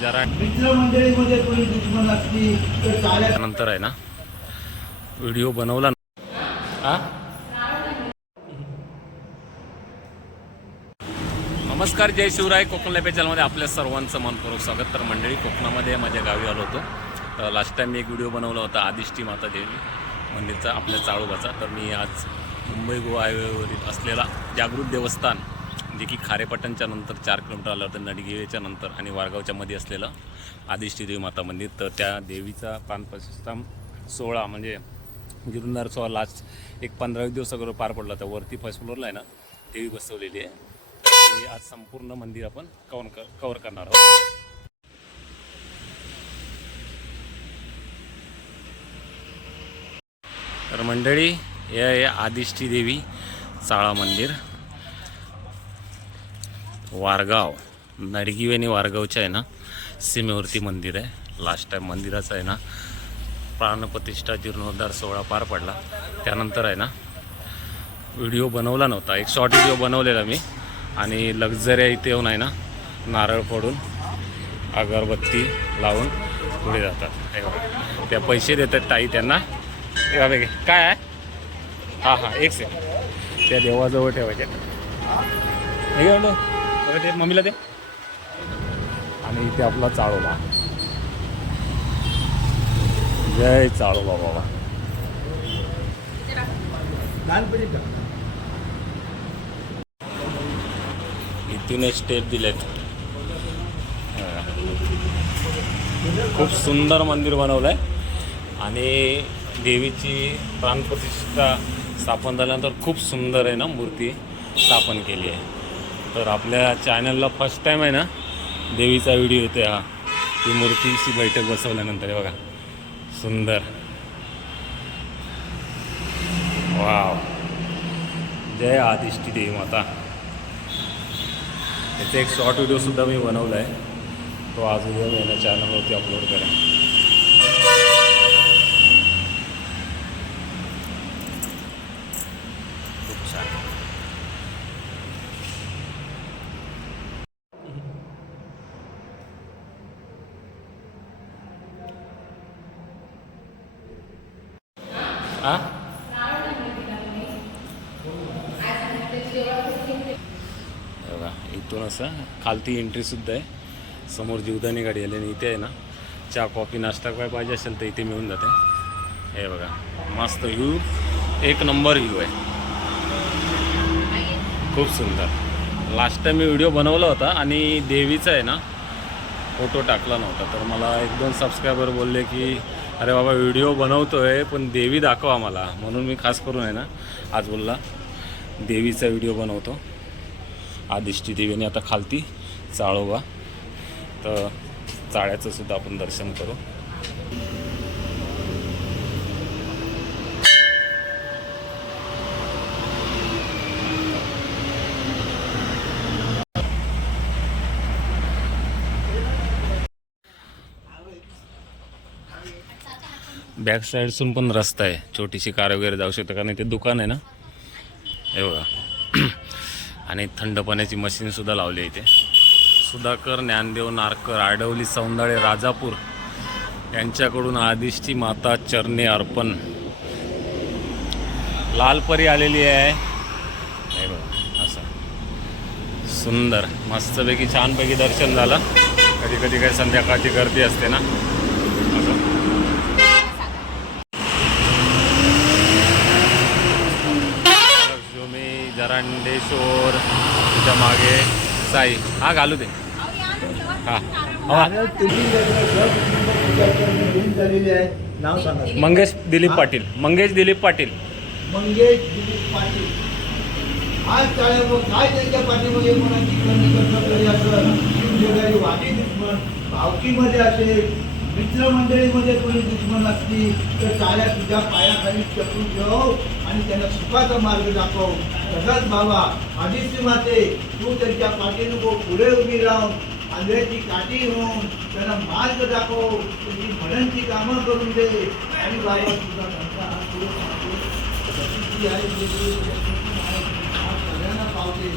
जरा मित्रमंडळीमध्ये कोणी दुश्मन असली तर नंतर आहे ना व्हिडिओ बनवला ना. नमस्कार, जय शिवराय. कोकण लाईफ चॅनलमध्ये आपल्या सर्वांचं मनपूर्वक स्वागत. तर मंडळी, कोकणामध्ये माझ्या गावी आलो होतो. तर लास्ट टाईम मी एक व्हिडिओ बनवला होता आदिष्टी माता देवी मंदिरचा, आपल्या चाळोबाचा. तर मी आज मुंबई गोवा हायवेवरील असलेला जागृत देवस्थान, जे की खारेपाटणच्या नंतर 4 किलोमीटर आलं होतं, नडगिवेच्या नंतर आणि वारगावच्या मध्ये असलेलं आदिष्टी देवी माता मंदिर. तर त्या देवीचा प्राणप्रतिष्ठा सोहळा म्हणजे जीर्णोद्धार सोहळा लास्ट एक 15-20 दिवस अगोदर पार पडला. तर वरती फर्स्ट फ्लोअरला आहे ना देवी बसवलेली आहे. ते आज संपूर्ण मंदिर आपण कव्हर करणार आहोत. तर मंडळी, हे आहे आदिष्टी देवी चाळा मंदिर, वारगाव, नडगिवे आणि वारगावच्या आहे ना सीमेवरती मंदिर आहे. लास्ट टाईम मंदिराचा आहे ना प्राणप्रतिष्ठा जीर्णोद्धार सोहळा पार पडला. त्यानंतर आहे ना व्हिडिओ बनवला नव्हता, एक शॉर्ट व्हिडिओ बनवलेला मी. आणि लक्झरी इथे येऊन आहे ना नारळ फोडून अगरबत्ती लावून पुढे जातात. हे बघा, त्या पैसे देतात ताई त्यांना. हे बघा काय आहे. हां एक सेकंड, त्या देवाजवळ ठेवायचे. हे घेऊन बघा ते मम्मीला दे. आणि इथे आपला चाळोबा. जय चाळोबा बाबा. इथून स्टेप दिलेत. खूप सुंदर मंदिर बनवलं आहे आणि देवीची प्राणप्रतिष्ठा स्थापन झाल्यानंतर खूप सुंदर आहे ना मूर्ती स्थापन केली आहे. तर आपल्या चॅनलला फर्स्ट टाईम आहे ना देवीचा व्हिडिओ येतो. हा ती मूर्तीची बैठक बसवल्यानंतर आहे बघा, सुंदर. वाव, जय आदिष्टी देवी माता. याचा एक शॉर्ट व्हिडिओसुद्धा मी बनवला आहे, तो आज उद्या मी या चॅनलवरती अपलोड करेन. खूप छान. बघा, इथून असं खालती एंट्रीसुद्धा आहे. समोर जीवदानी गाडी आली आणि इथे आहे ना चहा कॉफी नाश्ता काय पाहिजे असेल तर इथे मिळून जाते. हे बघा, मस्त व्ह्यू, एक नंबर व्ह्यू आहे, खूप सुंदर. लास्ट टाईम मी व्हिडिओ बनवला होता आणि देवीचा आहे ना फोटो टाकला नव्हता. तर मला 1-2 सबस्क्रायबर बोलले की अरे बाबा व्हिडिओ बनवतो आहे पण देवी दाखवा मला. म्हणून मी खास करून आहे ना आज बोलला देवीचा व्हिडिओ बनवतो. आदिष्टी देवीने आता खालती चाळोबा, तर चाळ्याचं सुद्धा आपण दर्शन करू. बॅक साईडसून पण रस्ता आहे, छोटीशी कार वगैरे जाऊ शकते कारण इथे दुकान आहे ना. हे बघा, आणि थंड पाण्याची मशीनसुद्धा लावली आहे इथे. सुधाकर, ज्ञानदेव, नारकर, आडवली, सौंदाळे, राजापूर यांच्याकडून आदिष्टी माता चरणे अर्पण. लालपरी आलेली आहे. हे बघा, असं सुंदर मस्तपैकी छानपैकी दर्शन झालं. कधी कधी काही संध्याकाळची गर्दी असते ना, असं. लक्ष्मी, जरांडेश्वर, त्याच्या मागे साई. हा घालू दे. मंगेश दिलीप पाटील. मंगेश दिलीप पाटील. आज काय त्यांच्या पाठीमध्ये कोणाची कमी करण्याकडे असेल, वादी दुश्मन भावकीमध्ये असेल, मित्रमंडळीमध्ये कोणी दुश्मन असली तर चाल्या तुझ्या पायाखाली चकून ठेव आणि त्यांना सुखाचा मार्ग दाखव. तसाच बाबा आदिष्टी माते, तू त्यांच्या पाठीनं पुढे उभी राहून आंध्याची काठी होऊन त्यांना मार्ग दाखव, त्यांची म्हणणची कामं करून दे. आणि बाबा तुझा सगळ्यांना पावते.